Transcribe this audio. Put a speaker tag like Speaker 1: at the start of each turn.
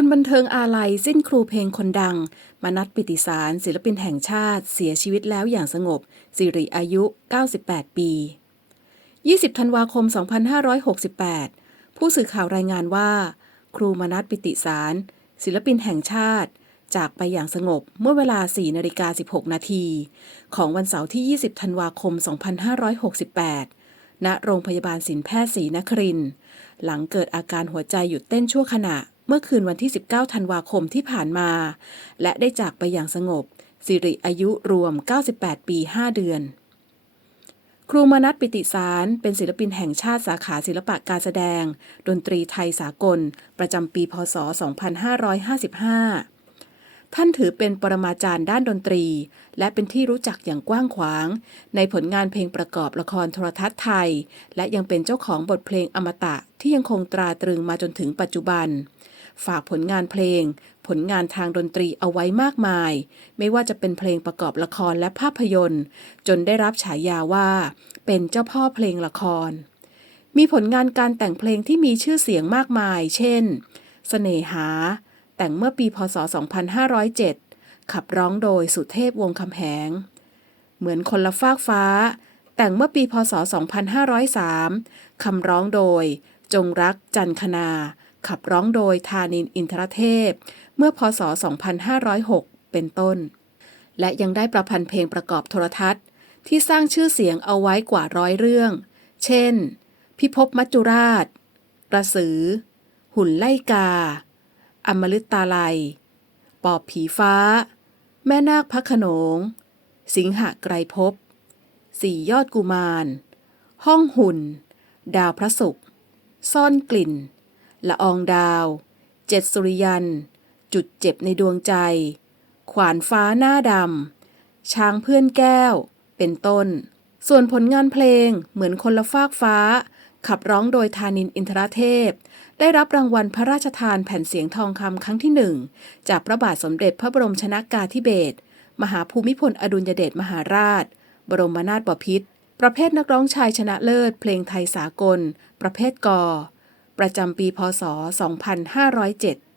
Speaker 1: คนบันเทิงอาลัยสิ้นครูเพลงคนดังมนัทปิติสารศิลปินแห่งชาติเสียชีวิตแล้วอย่างสงบ สิริอายุ 98 ปี 20 ธันวาคม 2568 ผู้สื่อข่าวรายงานว่า ครูมนัทปิติสารศิลปินแห่งชาติ จากไปอย่างสงบเมื่อเวลา 4 นาฬิกา 16 นาที ของวันเสาร์ที่ 20 ธันวาคม 2568ณโรงพยาบาลศิลแพทย์ศรีนครินทร์หลังเกิดอาการหัวใจหยุดเต้นชั่วขณะ เมื่อคืนวันที่ 19 ธันวาคมที่ผ่านมา และได้จากไปอย่างสงบ สิริอายุรวม 98 ปี 5 เดือน ครูมนัทปิติสารเป็นศิลปินแห่งชาติสาขาศิลปะการแสดง ดนตรีไทยสากล ประจำปีพศ 2555 ท่านถือเป็นปรมาจารย์ด้านดนตรี และเป็นที่รู้จักอย่างกว้างขวาง ในผลงานเพลงประกอบละครโทรทัศน์ไทย และยังเป็นเจ้าของบทเพลงอมตะที่ยังคงตราตรึงมาจนถึงปัจจุบัน ฝากผลงานเพลง ผลงานทางดนตรีเอาไว้มากมาย ไม่ว่าจะเป็นเพลงประกอบละครและภาพยนตร์ จนได้รับฉายาว่า เป็นเจ้าพ่อเพลงละคร มีผลงานการแต่งเพลงที่มีชื่อเสียงมากมาย เช่น เสน่หา แต่งเมื่อปีพศ 2507 ขับร้องโดยสุเทพวงคำแหง เหมือนคนละฟากฟ้า แต่งเมื่อปีพศ 2503 คำร้องโดย จงรักจันคนา ขับร้องโดยธานินอินทรเทพ เมื่อพศ 2506 เป็นต้น และยังได้ประพันธ์เพลงประกอบโทรทัศน์ ที่สร้างชื่อเสียงเอาไว้กว่าร้อยเรื่อง เช่น พิภพมัจจุราช กระสือ หุ่นไล่กา อมฤตตาลัย ปอบผีฟ้า แม่นาคพระขนง สิงหะไกรภพสี่ยอดกุมาร ห้องหุ่น ดาวพระศุกร์ ซ่อนกลิ่น ละอองดาว เจ็ดสุริยัน จุดเจ็บในดวงใจ ขวานฟ้าหน้าดำ ช้างเพื่อนแก้ว เป็นต้น ส่วนผลงานเพลงเหมือนคนละฟากฟ้า ขับร้องโดยธานินอินทรเทพ ได้รับรางวัลพระราชทานแผ่นเสียงทองคำครั้งที่หนึ่งจากพระบาทสมเด็จพระบรมชนากาธิเบศรมหาภูมิพลอดุลยเดชมหาราช บรมนาถบพิตรประเภทนักร้องชายชนะเลิศ เพลงไทยสากล ประเภทกอ ประจำปีพศ 2507